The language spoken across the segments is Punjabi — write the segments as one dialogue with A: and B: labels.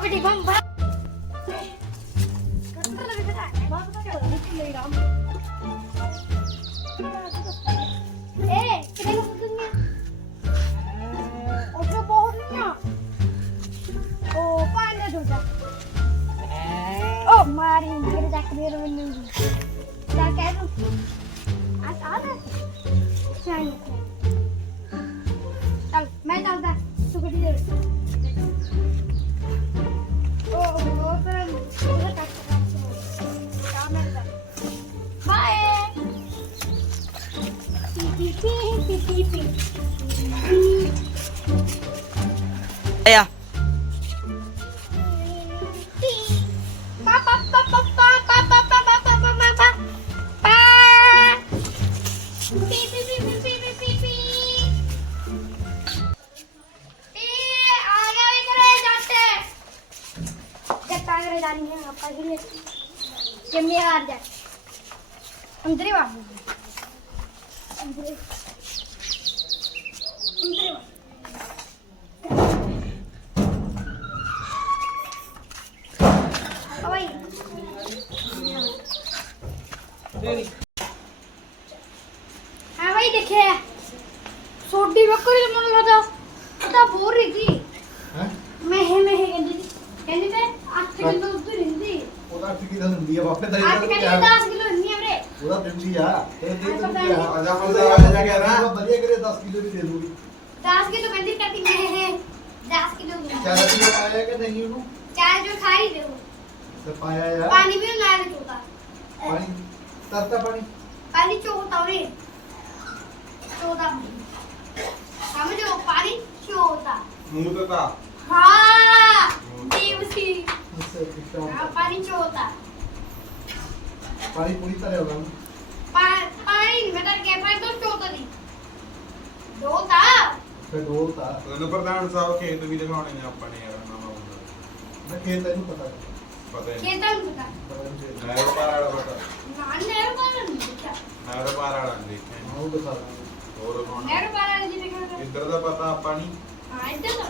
A: बेटी बम बम मारी मेरे जाके मेरे मन में क्या कह दूं आज आ रहा चल मैं चलता तू गड्डी दे ओ पर पूरा काट काम है बाय पी
B: आया
A: अंदर बाबू अंदर भाई हाँ भाई देखे सोडी बकरी मन लगा पता बोल रही थी मैं कहती मैं 8 किलो दूध लेंदी
C: ਉਹਦਾ ਟਿਕੀ ਤਾਂ ਹੁੰਦੀ ਆ ਵਾਪੇ ਤਾਂ
A: 8 ਕਿਲੋ 10 ਕਿਲੋ ਨਹੀਂ ਆ ਵੀਰੇ
C: ਉਹਦਾ ਦਿੰਦੀ ਆ ਤੇ ਦੇ
A: ਪਤਾ
C: ਦਿੰਦੀ
A: ਨਹੀਂ।
C: ਆ ਆਜਾ ਬੰਦਾ ਆ ਗਿਆ ਨਾ ਵਧੀਆ ਕਰੇ 10 ਕਿਲੋ ਵੀ ਦੇ ਦੂਗੀ
A: 10 किलो कहती करती मैं है 10 किलो
C: 4 ਕਿਲੋ ਆਇਆ ਕਿ ਨਹੀਂ ਉਹਨੂੰ
A: चाय जो खा रही देखो
C: ਤੇ ਪਾਇਆ ਆ
A: पानी भी ना ले चोता
C: ਪਾਣੀ ਤਰਤਾ ਪਾਣੀ
A: पानी चोता रे चोता समझो पानी चोता
D: ਮੂੰਹ ਤੇ ਤਾਂ
A: हाँ देवसी
C: ਅੱਛਾ ਕਿਤਾ
A: हाँ पानी चोता
C: ਪਾਣੀ ਪੂਰੀ ਤਰ੍ਹਾਂ ਹੋਣਾ
A: पानी नहीं मैं तर के पानी तो चोता दी चोता
C: ਫਿਰ ਦੋਤਾ
D: ਤੁਹਾਨੂੰ ਪ੍ਰਧਾਨ ਸਾਹਿਬ ਖੇਤ ਵੀ ਦਿਖਾਉਣੇ ਨੇ ਆਪਾਂ ਨੇ ਯਾਰ ਨਵਾਂ ਹੁੰਦਾ
C: ਮੈਂ ਖੇਤ ਤੈਨੂੰ ਪਤਾ
D: ਪਤਾ ਹੀ ਨਹੀਂ
A: खेता नहीं पता
D: ਨਹਿਰ ਪਾਰ ਵਾਲਾ ਪਤਾ
A: ना नहर पार नहीं देखा
D: ਨਹਿਰ ਪਾਰ ਵਾਲਾ ਨਹੀਂ ਦੇਖਿਆ
C: ਆਉ ਦਿਖਾ
D: ਹੋਰ ਕੌਣ
A: नहर पार जी देखा
D: ਇੱਧਰ ਦਾ ਪਤਾ ਆਪਾਂ ਨਹੀਂ
A: हाँ इधर तो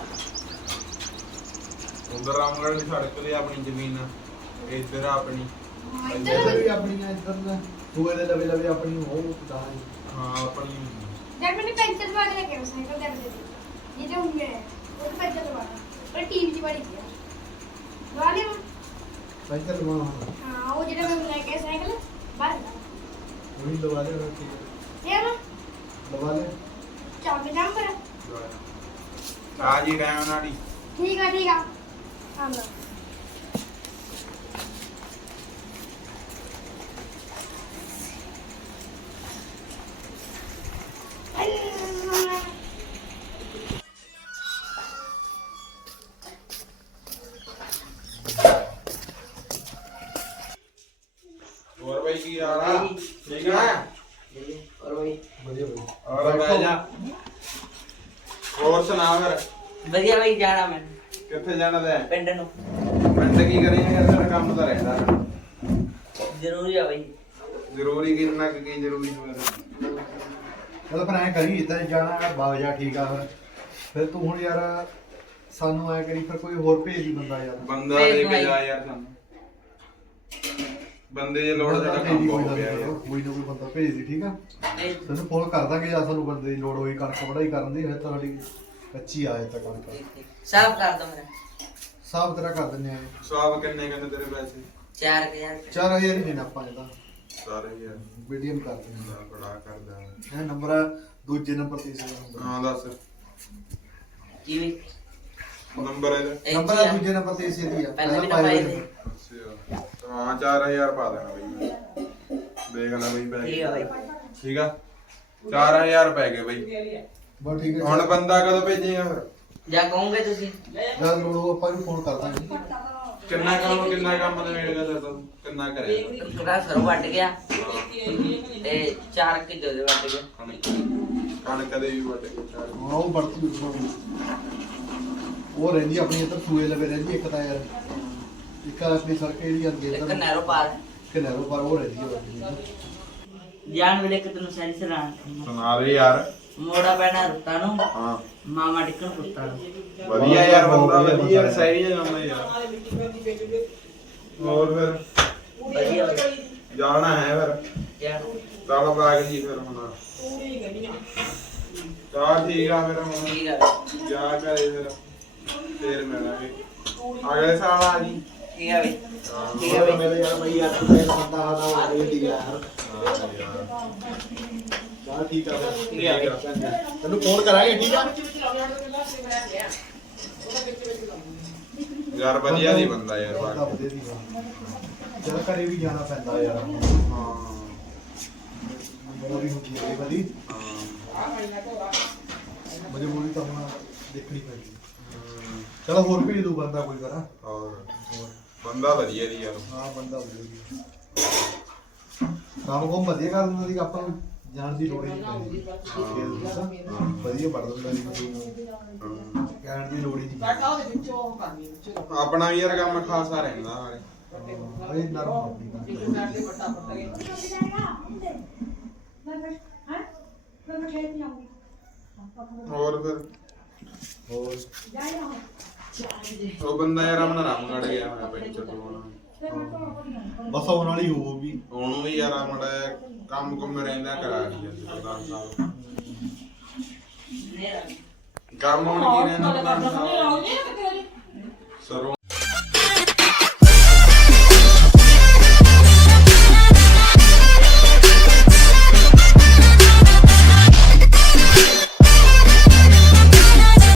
D: ਉਧਰ ਰਾਮਗੜ੍ਹ ਦੀ ਸੜਕ ਤੇ ਆਪਣੀ ਜ਼ਮੀਨ ਆ ਇੱਧਰ ਆਪਣੀ
A: हाँ
C: ਇੱਧਰ
A: इधर
C: ਵੀ ਆਪਣੀਆਂ ਇੱਧਰ ਨਾ ਦੂਏ ਦੇ ਲਵੇ ਲਵੇ ਆਪਣੀ ਉਹ ਦਾ
D: ਹਾਂ ਆਪਣੀ
A: जब मैंने पेंसिल वाले लगे साइकिल कर दी ये जो हुए है वो तो पेंसिल वाला पर टीवी की बड़ी है वाले में
C: ਸਾਈਕਲ ਲਵਾ
A: हां वो जेड़ा मैं लेके साइकिल बाहर
C: ਉਹੀ ਲਵਾ ਦੇ
A: ये ना
C: ਲਵਾ ਲੈ
A: चाबी नंबर
D: ਆ ਜੀ ਟਾਈਮ ਨਾਲ ਹੀ
A: ठीक है हां लो
D: ਹੋਰ ਬਾਈ ਕੀ ਹਾਲ ਆ ਠੀਕ ਆ
B: और भाई
C: ਵਧੀਆ ਵਧੀਆ
D: ਹੋਰ ਬਹਿ ਜਾ ਹੋਰ ਸੁਣਾ ਫਿਰ
B: बढ़िया भाई जाना मैं
D: ਕਿੱਥੇ ਜਾਣਾ ਤੈਂ
B: पिंड नु
D: ਪਿੰਡ ਕੀ ਕਰੇਂਗਾ ਤੇਰਾ ਕੰਮ ਤਾਂ ਰਹਿੰਦਾ
B: जरूरी है भाई
D: ਜ਼ਰੂਰੀ ਕਿੰਨਾ ਕੁ ਕੀ ਜ਼ਰੂਰੀ ਹੋਇਆ
C: ਚਲ ਫਿਰ ਐ ਕਰੀ ਇਦਾਂ ਜਾਣਾ ਬਾਗ ਜਾ ਠੀਕ ਆ ਫਿਰ ਤੂੰ ਹੁਣ ਯਾਰ ਸਾਨੂੰ ਐ ਕਰੀ ਫਿਰ ਕੋਈ ਹੋਰ ਭੇਜ ਦੀ ਬੰਦਾ ਯਾਰ
D: ਬੰਦਾ ਲੈ ਕੇ ਜਾ ਯਾਰ ਸਾਨੂੰ ਬੰਦੇ ਦੀ ਲੋੜ ਦਾ ਕੰਮ ਹੋ ਗਿਆ ਯਾਰ
C: ਕੋਈ ਨਾ ਕੋਈ ਬੰਦਾ ਭੇਜ ਦੀ ਠੀਕ ਆ
B: नहीं,
C: ਤੈਨੂੰ ਫੋਨ ਕਰ ਦਾਂਗੇ ਜਾਂ ਸਾਨੂੰ ਬੰਦੇ ਦੀ ਲੋੜ ਹੋਈ ਕਣਕ ਵਢਾਈ ਕਰਨ ਦੀ ਹੈ ਤੁਹਾਡੀ ਕੱਚੀ ਆ ਹਜੇ ਤੱਕ ਕਣਕ
B: साफ कर दो मेरा
C: ਸਾਫ ਤੇਰਾ ਕਰ ਦਿੰਨੇ ਆ
D: ਸਾਬ ਕਿੰਨੇ ਕਹਿੰਦੇ ਤੇਰੇ ਪੈਸੇ
B: 4000
C: 4000 ਹੀ ਦੇਣਾ ਆਪਾਂ ਇਹਦਾ
D: ਸਾਰੇ ਯਾਰ
C: ਮੀਡੀਅਮ ਕਰ ਦਿੰਦੇ
D: ਦਾ ਬੜਾ ਕਰਦਾ
C: ਇਹ ਨੰਬਰ ਆ, ਦੂਜੇ ਨੰਬਰ ਤੇ ਸੀ
D: ਹਾਂ ਦੱਸ
B: की भी
D: ਨੰਬਰ ਇਹਦਾ
B: एक
C: ਨੰਬਰ ਆ
B: ही
C: ਦੂਜੇ ਨੰਬਰ ਤੇ ਸੀ ਦੀ ਆ
B: पहले भी
C: ਪਹਿਲਾਂ
B: पाए
C: ਪਾਇਆ
B: थे
D: ਅੱਛਾ ਹਾਂ 4000 ਪਾ ਦੇਣਾ ਬਈ ਦੇਖ ਲੈ ਬਈ ਪੈ
B: ठीक है
D: ਗਏ
B: भाई
D: ਠੀਕ ਆ 4000 ਪੈ ਗਏ ਬਈ
C: ਬਸ ਠੀਕ ਹੈ
D: ਹੁਣ ਬੰਦਾ ਕਦੋਂ ਭੇਜੇਗਾ ਫਿਰ
B: जा कहोगे तुसी
C: ਜਦ ਲੋੜ ਆਪਾਂ ਵੀ ਫੋਨ ਕਰ ਦਾਂਗੇ
D: ਕਿੰਨਾ ਕੰਮ ਨਵੇੜੇਗਾ ਤੂੰ ਕਿੰਨਾ ਕਰੇਗਾ
B: थोड़ा सर बढ़ गया ते 4 के दे बढ़ गया
D: ਕਣਕ ਦੇ ਵੀ ਵੱਟ ਕੇ ਚਾਰ
C: ਹਾਂ ਉਹ ਵਰਤੀ ਉਹ ਰਹਿੰਦੀ ਆਪਣੀ ਇੱਧਰ ਸੂਏ ਲਵੇ ਰਹਿੰਦੀ ਇੱਕ ਤਾਂ ਯਾਰ ਇੱਕ ਆਪਣੀ ਸੜਕ ਜਿਹੜੀ ਅੱਗੇ
B: एक
C: ਇੱਧਰ
B: नैरो पार
C: ਕਿਨਾਰੋਂ ਪਰ ਉਹ ਰਹਿੰਦੀ ਹੈ ਵੱਡੀ।
B: जान मिले के तुम सारी सरान
D: ਸੁਣਾ ਦੇ ਯਾਰ
B: मोड़ा पैना रुता नु
D: ਹਾਂ
B: ਮਾਮਾ ਟਿਕਣ ਪੁੱਤਾਂ
D: ਵਧੀਆ ਯਾਰ ਬੰਦਾ ਵਧੀਆ ਸਹੀ ਹੈ ਜਾਂਦਾ ਯਾਰ ਹੋਰ ਫਿਰ
B: ਵਧੀਆ
D: ਜਾਣਾ ਹੈ ਫਿਰ
B: ਯਾਰ
D: ਚੱਲ ਬਾਗ ਜੀ ਫਿਰ ਹੁਣ ਚੱਲ ਠੀਕ ਆ ਫਿਰ ਹੁਣ
B: ਠੀਕ ਆ
D: ਜਾ ਕਰੇ ਫਿਰ ਮਿਲਾਂਗੇ ਅਗਲੇ ਸਾਲ ਆ ਜੀ
B: ਠੀਕ ਆ ਬਈ
C: ਠੀਕ ਹੈ ਮੇਰੇ ਯਾਰ ਬਈ ਯਾਰ ਤੂੰ ਇਹ ਬੰਦਾ ਆਦਾ ਆ ਰਹੀ ਦੀ ਯਾਰ ਚੱਲ ਠੀਕ ਆ ਫਿਰ
B: ਠੀਕ ਆ ਬਈ
C: ਤੈਨੂੰ ਫੋਨ ਕਰਾਂਗੇ ਠੀਕ ਆ
D: ਯਾਰ ਵਧੀਆ ਦੀ ਬੰਦਾ ਯਾਰ
C: ਬੰਦਾ
D: ਬਾਕੀ
C: ਵਧੀਆ ਦੀ ਗੱਲ। ਚੱਲ ਘਰੇ ਵੀ ਜਾਣਾ ਪੈਂਦਾ ਯਾਰ
D: ਹਾਂ
C: ਮਜਬੂਰੀ ਹੁੰਦੀ ਹੈ ਬੜੀ
D: ਹਾਂ
C: ਮਜਬੂਰੀ ਤਾਂ ਹੁਣ ਦੇਖਣੀ ਪੈਂਦੀ ਚਲੋ ਹੋਰ ਵੀ ਦੂ ਬੰਦਾ ਕੋਈ ਕਰਾ
D: ਹੋਰ ਬੰਦਾ ਵਧੀਆ ਦੀ ਯਾਰ
C: ਹਾਂ ਬੰਦਾ ਵਧੀਆ ਕੰਮ ਕੋਮ ਵਧੀਆ ਕਰ ਦਿੰਦਾ ਸੀ ਆਪਾਂ ਨੂੰ ਜਾਣ ਦੀ ਲੋੜ ਹੀ ਨਹੀਂ ਪੈਂਦੀ ਵਧੀਆ ਪੜ ਦਿੰਦਾ ਸੀ ਕਹਿਣ ਦੀ ਲੋੜ ਹੀ ਨਹੀਂ
D: ਆਪਣਾ ਵੀ ਯਾਰ ਕੰਮ ਖਾਸਾ ਰਹਿੰਦਾ ਨਾਲੇ
C: ਇਹ ਨਰਮ ਆਪਣੀ
D: ਹੋਰ ਫਿਰ
C: ਹੋਰ
D: ਉਹ ਬੰਦਾ ਯਾਰ ਆਪਣਾ ਰਾਮਗੜ ਗਿਆ ਹੋਇਆ ਪੈਂਚਰ ਤੋਂ
C: ਬਸ ਆਉਣ ਵਾਲੀ ਹੋਊਗੀ
D: ਉਹਨੂੰ ਵੀ ਯਾਰ ਆਪਣਾ ਕੰਮ ਕੁੰਮ ਰਹਿੰਦਾ ਕਰਾ ਦੀ ਪ੍ਰਧਾਨ ਸਾਹਿਬ ਕੰਮ ਹੁਣ ਕੀ ਰਹਿੰਦਾ ਪ੍ਰਧਾਨ ਸਾਹਿਬ ਸਰੋਂ